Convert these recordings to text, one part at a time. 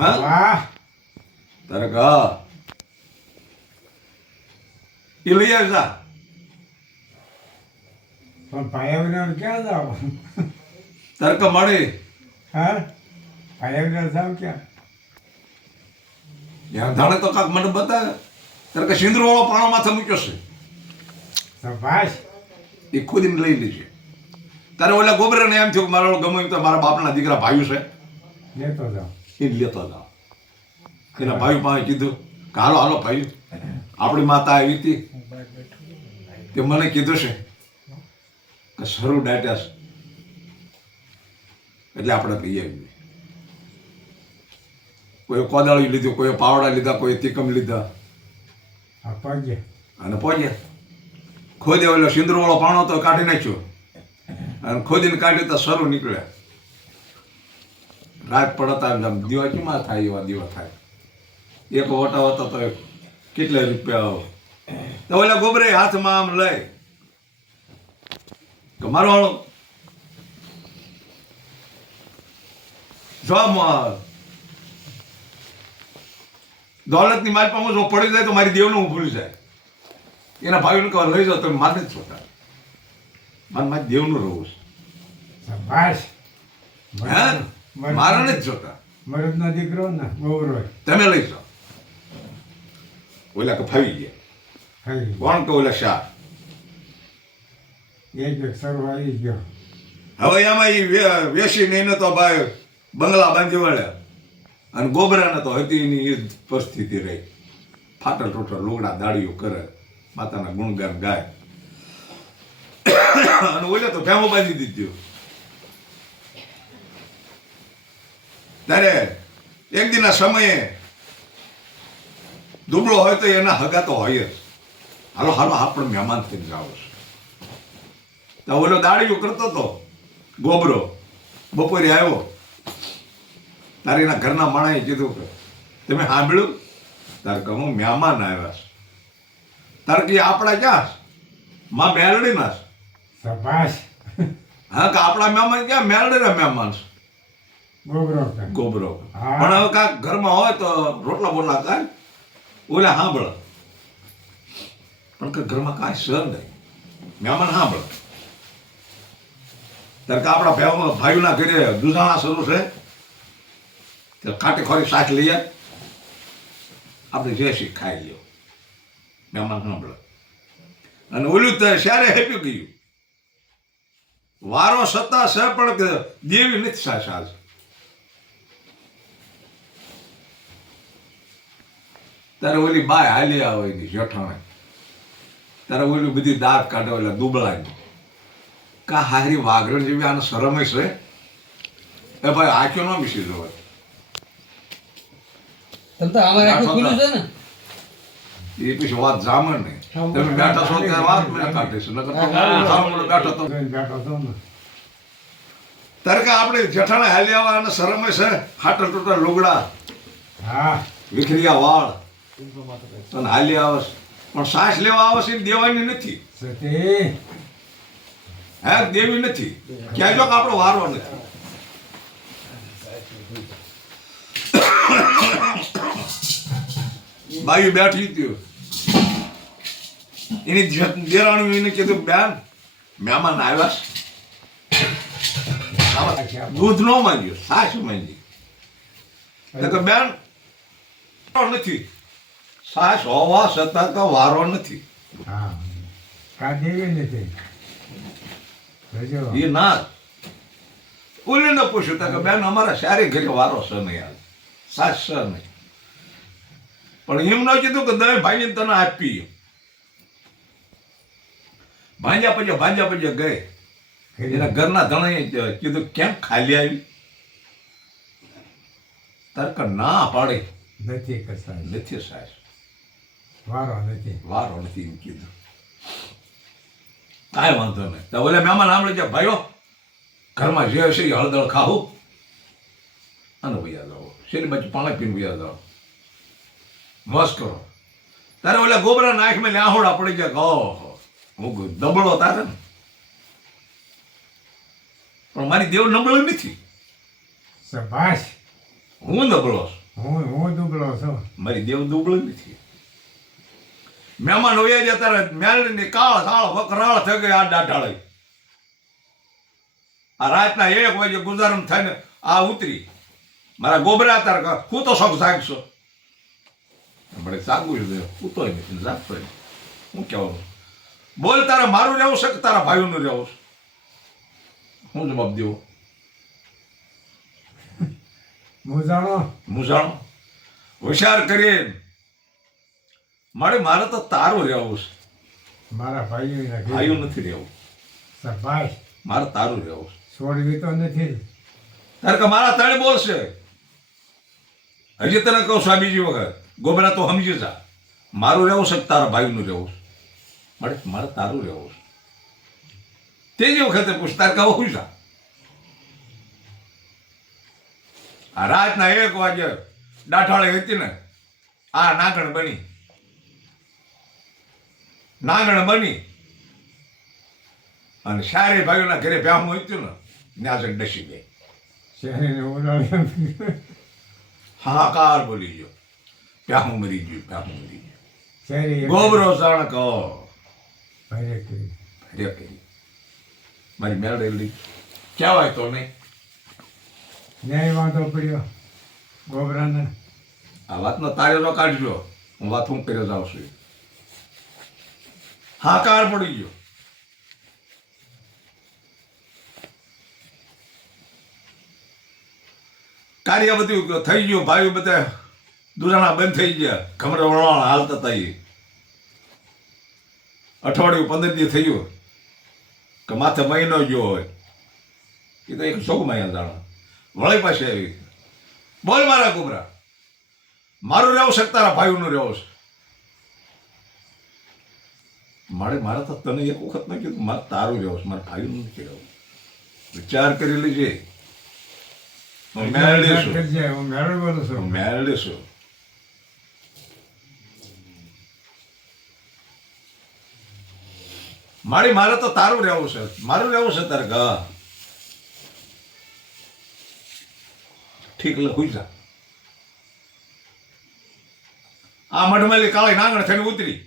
હા વાહ તારે હા એ લઈ આવજા પણ પાયાવિના ક્યાં જાવ તારે કે મળે હા પાયાવિના જાવ ક્યાં યાર ધાણે તો કાંક મને બતાવે તારે કે સિંદૂર વાળો પાણો માથે મૂક્યો છે શાબાશ એ ખુદીને લઈ લેજે તારે ઓલા ગોબરાને એમ થયું કે મારો ગમે એમ તો મારા બાપના દીકરા ભાઈ છે લેતો જાવ એ લેતો જાઓ એના ભાઈ પાસે કીધું કે હાલો હાલો ભાઈ આપણી માતા આવી હતી તે મને કીધું છે કે સરું ડાટ્યા છે એટલે આપણે લઈ આવીએ કોઈ કોદાળી લીધું કોઈ પાવડા લીધા કોઈ તીકમ લીધા અપાજે અને પહોંચ્યા ખોદે ઓલો સિંદૂરવાળો પાણો તો કાઢી નાખ્યો અને ખોદીને કાઢ્યું તો સરું નીકળ્યા રાત પડતા દીવા કેમાં થાય એવા દીવા થાય એક વટા હતો તો કેટલા રૂપિયા આવે તો ઓલા ગોબરે હાથમાં આમ લઈ કે મારો વાળો જો દોલતની મારી પાસે જો પડી જાય તો મારી દેવનું હું ભૂલી જાય એના ભાઈઓને કહો લઈ જાઓ તમે મારે જ છોટા મારે દેવનું રહું છે શાબાશ હે મારે નથી જોતા મરદનો દીકરો ને ગૌરવ તમે લઈ જાઓ ઓલા કે ફાવી ગયા થઈ કોણ કે ઓલા શાહ એક સર્વ આવી ગયો હવે એમાં એ વેસીને એને તો ભાઈ બંગલા બાંધી વળ્યા અને ગોબરાને તો હતી એની એ જ પરિસ્થિતિ રહી ફાટલ ટોટલ લુગડા દાડીઓ કરે માતાના ગુણગાન ગાય અને ઓલે તો ભેમો બાંધી દીધો ત્યારે એક દિનના સમયે દુબળો હોય તો એના હગા તો હોય જ હાલો હાલો આપણે મહેમાન થઈને જાવ છે તો ઓલો દાડીઓ કરતો હતો ગોબરો બપોરે આવ્યો તારે એના ઘરના માણસે કીધું કે તમે સાંભળ્યું તારે કે હું મહેમાન આવ્યા છે તારે કે આપણા ક્યાં છે માં મેલડીના છે શાબાશ હા કે આપણા મહેમાન ક્યાં મેલડીના મહેમાન છે ગોબરો ગોબરો હા. પણ હવે કાંક ઘરમાં હોય તો રોટલા બોટલા કાંઈ ઓલા સાંભળ પણ કે ઘરમાં કાંઈ સર નહીં મહેમાન સાંભળ ત્યારે કે આપણા ભાઈઓના ઘરે દુધાણા શરૂ છે તો ખાટી ખોરી શાક લઈ આવ આપણે જે શીખ ખાઈ લ્યો મહેમાન સાંભળ અને ઓલું તો ત્યારે હેપી ગયું વારો સત્તા છે પણ કે દેવી નથી સાસ તારે ઓલી બાય હાલી આવે એની જેઠાણે તારે ઓલી બધી દાંત કાઢે ઓલા દુબળાની કા હારી વાઘરણ જેવી આને શરમ છે એ ભાઈ આંખ્યો ન મિસી જવાય તમ તો અમારે આખું ખુલ્લું છે ને એ પછી વાત જામે ને તમે બેઠા છો ત્યારે વાત મને કાઢીશું નકર તો સામું બેઠો તો બેઠો તો ને તારે કે આપણે જેઠાણે હાલી આવે આને શરમ છે હાટલ ટોટલ લુગડા હા વિખરિયા વાળ અને હાલી આવે છે પણ સાસ લેવા આવે છે એ દેવાની નથી સતી હે દેવી નથી ક્યાં જો કે આપણો વારો નથી બાઈ બેઠી હતી એની દેરાણી એને કીધું બેન મહેમાન આવ્યા છે દૂધ નો માંગ્યો સાસ માંગી તો કે બેન નથી સાસ હોવા છતાં તો વારો નથી હા કા દેવી નથી જોજો એ ના ઓલીને પૂછ્યું તા કે બેન અમારા સારી ઘરે વારો છે નહીં આજ સાસ છે નહીં પણ એમ ન કીધું કે દવે ભાઈને તને આપી ભાંજા પછી ગઈ એના ઘરના ધણાએ કીધું કેમ ખાલી આવી તારે કે ના પાડે નથી કસાય નથી સાસ વારો નથી વારો નથી એમ કીધું કાંઈ વાંધો નહીં તો ઓલે મહેમાન સાંભળે છે ભાઈઓ ઘરમાં જે હશે એ હળદર ખાવું અને વૈયા જાઓ શેરી બાજુ પાણી પીને વૈયા જાઓ મસ્ત કરો તારે ઓલા ગોબરા નાખમાં લ્યાહોડા પડી જાય ઓહો હું દબળો તારે ને પણ મારી દેવ નબળો નથી શાબાશ હું નબળો છું હું દુબળો છું. મારી દેવ દુબળું નથી. મહેમાન હોય જ અત્યારે મેલની કાળ સાળ વકરાળ થઈ ગઈ આ દાઢાળી. આ રાતના 1 વાગે ગુજારણ થઈને આ ઉતરી મારા ગોબરા તાર હું તો શોખ જાગશો મળે જાગવું છે હું તો નથી જાગતો હું કહેવાનું બોલ તારે મારું રહેવું છે કે તારા ભાઈઓનું રહેવું છે હું જવાબ દેવો મૂંઝાણો હોશિયાર કરીએ મારે તો તારું રહેવું છે મારા ભાઈઓ નથી રહેવું ભાઈ મારે તારું રહેવું છે છોડવી તો નથી. તારે કે મારા તળે બોલશે હજી તને કહું છું આ બીજી વખત ગોબરા તો સમજી જા મારું રહેવું છે તારા ભાઈનું રહેવું છે મારે તારું રહેવું છે તે જ વખતે પૂછ તારે કહું હું જા આ રાતના 1 વાગે દાઠાળે હતી ને આ નાગણ બની અને સારે ભાઈઓના ઘરે બ્યાહું હતું ને ત્યાં જઈને ડસી ગઈ શહેરીને ઉડાડી હાહાકાર બોલી ગયો બ્યાહું મરી ગયું શહેરી ગોબરો જાણ કહો ભાઈ કરી મારી મેળવેલી કહેવાય તો નહીં ન્યાય વાંધો પડ્યો ગોબરાને. આ વાતનો તારેલો કાઢજો હું વાત હું કરી જાઉં છું હાકાર પડી ગયો કાર્ય બધું થઈ ગયું ભાઈ બધા દુરાણા બંધ થઈ ગયા ખમરે વળવાના હાલતા હતા એ અઠવાડિયું 15 દી થયું કે માથે મહિનો ગયો હોય એ તો એક શોખ મહિના જાણો વળી પાસે આવી બોલ મારા કુમરા મારું રહેવું છે તારા ભાઈઓનું રહેવું છે મારે તો તને એક વખત ન કીધું મારે તારું રહેવું છે મારા ભાઈઓનું નથી રહેવું વિચાર કરી લેજે હું મેળવીશું મારે તો તારું રહેવું છે મારું રહેવું છે તારે ગા ઠીક લખું જા આ મઢમેલી કાળી નાંગણ થઈને ઉતરી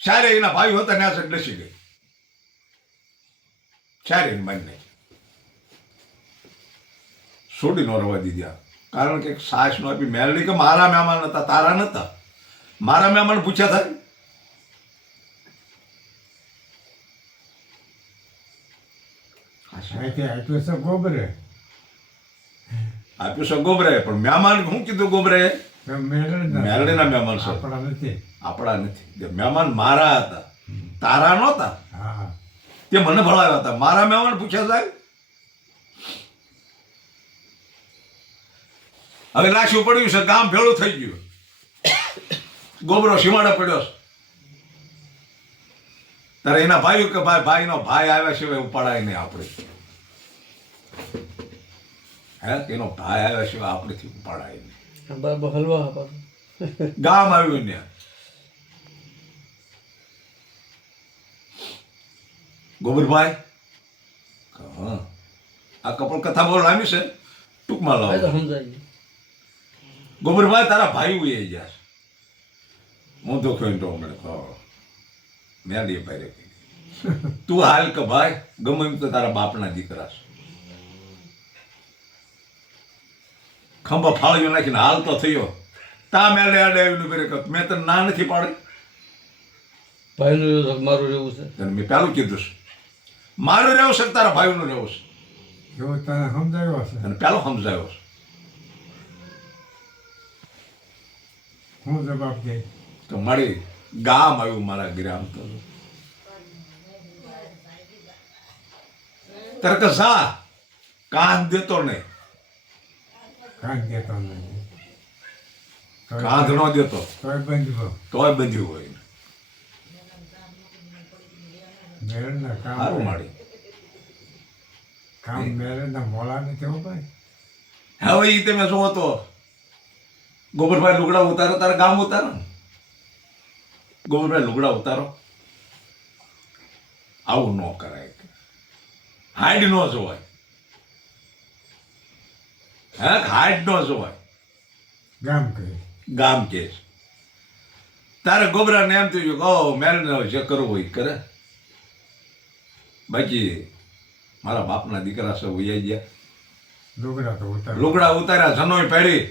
સારે એના ભાઈ હતા ત્યાં સુધી ડસી ગઈ સારે એની માની નાખી છોડી ન રવા દીધા કારણ કે સાસ નો આપી મેલડી કે મારા મહેમાન હતા તારા નતા મારા મહેમાન પૂછ્યા થાય આપ્યું છે ગોબરે પણ મહેમાન શું કીધું ગોબરે મેલડીના મહેમાન છે આપણા નથી મહેમાન મારા હતા તારા નહોતા તે મને ભણાવ્યા હતા મારા મહેમાન પૂછ્યા થાય હવે લાશું પડ્યું છે ગામ ભેળું થઈ ગયું ગોબરો સીમાડે પડ્યો છે તારે એના ભાઈ કે ભાઈનો ભાઈ આવ્યા સિવાય ઉપાડાય નહીં આપણે એનો ભાઈ આવ્યા સિવાય આપણેથી ઉપાડાય નહીં ગામ આવ્યું ને ગોબરભાઈ આ કપલ કથા બહુ લાંબી છે ટૂંકમાં લાવો ગોબરભાઈ તારા ભાઈ ઉઈ ગયા છે હું તો કહ્યું તો મને મેં ભાઈ તું હાલ કે ભાઈ ગમે એમ તો તારા બાપના દીકરા છે ખંભા ફાળ્યો નાખીને હાલ તો થયો તા મેલે આડે આવીને કરે કે મેં તને ના નથી પાડી ભાઈનું મારું રહેવું છે તને મેં પહેલું કીધું છે મારું રહેવું છે તારા ભાઈનું રહેવું છે એવો તને સમજાવ્યો છે અને પહેલો સમજાયો છે હું જવાબ દે તો મારી ગામ આવ્યું મારા ગ્રામ તો તરત જા કાન દેતો નહીં કાંઈ દેતો નથી કાંધ નો દેતો તોય બંધવો તોય બંધ્યું હોય મેળના સારું માડી કામ મેળના મોડા નથી હો ભાઈ હવે એ તમે જો તો ગોબરભાઈ લુગડા ઉતારો તારા ગામ ઉતારો ને ગોબરભાઈ લુગડા ઉતારો આવું ન કરાય હાઈડ ન જોવાય હા હાઈટ નો જોવાય ગામ કહે ગામ કે છે. તારે ગોબરાને એમ થયું કે મેરને જે કરવું હોય એ કરે. બાકી મારા બાપના દીકરા સૌ વૈયા ગયા. લુગડા તો ઉતાર લુગડા ઉતાર્યા, જનોય પહેરી,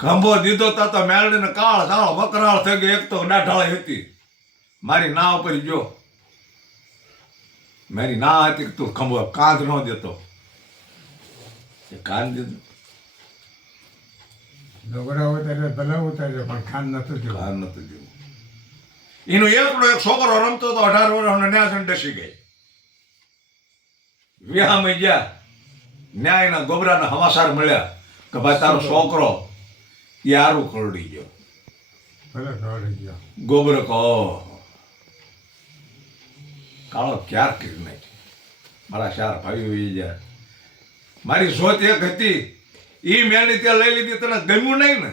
ખંભો દીધો તા તો મેરડીને કાળ કાળો વકરાળ થઈ ગયો. એક તો ડાઢાળી હતી, મારી ના ઉપર ગયો. મારી ના હતી તું ખંભો કાંધ ન દેતો, એ કાન દીધું. લુગડા ઉતારે ભલે ઉતારે પણ ખાન નતું દેવું. કાન નતું દેવું. એનો એકડો એક છોકરો રમતો હતો 18 વર્ષનો, ન્યાસન ડસી ગઈ. વિહામાં ગયા, ન્યાયના ગોબરાના હમાસાર મળ્યા કે ભાઈ તારો છોકરો યારું કરડી ગયો. ભલે દોડી ગયો. ગોબરો કહો કાળો ક્યાર કરી નાખી. મારા 4 ભાઈઓ એ ગયા. મારી શોધ એક હતી, એ મેં ત્યાં લઈ લીધી, તને ગમ્યું નહીં ને?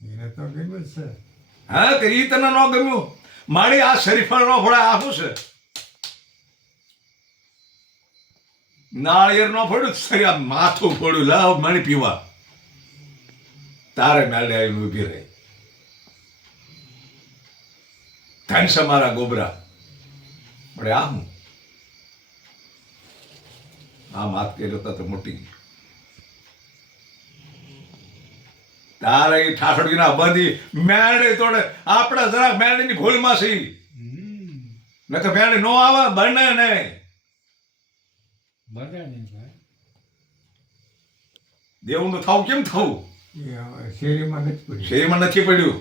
એને તો ગમ્યું જ છે. હા કે ઈ તને ન ગમ્યું? મારી આ શરીફળ નો ફોડે, આ શું છે? નાળિયેર નો ફોડ્યું, સરી આ માથું ફોડ્યું, લાવ મણી પીવા. તારે મેલે આવીને ઊભી રહી. ધનસે મારા ગોબરા પડે આ હું આમ હાથ કર્યો તો મોટી ગઈ. તારે એ ઠાઠડીના બધી મેરડી તોડે. આપણે જરાક મેરડીની ભૂલમાં છીએ, નકર મેરડી નો આવે, બને નહીં. દેવનું થાવું કેમ થવું? એ શેરીમાં નથી પડ્યું. શેરીમાં નથી પડ્યું.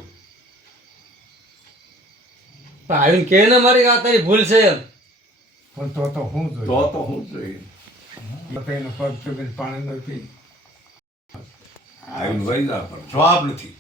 પણ આવીને કે ને મારી આ તારી ભૂલ છે એમ. પણ તો હું તો જોયું તો હું જોઈએ તો એનો પગ ચૂકીને પાણી નથી. આવીને વહી જા, પણ જવાબ નથી.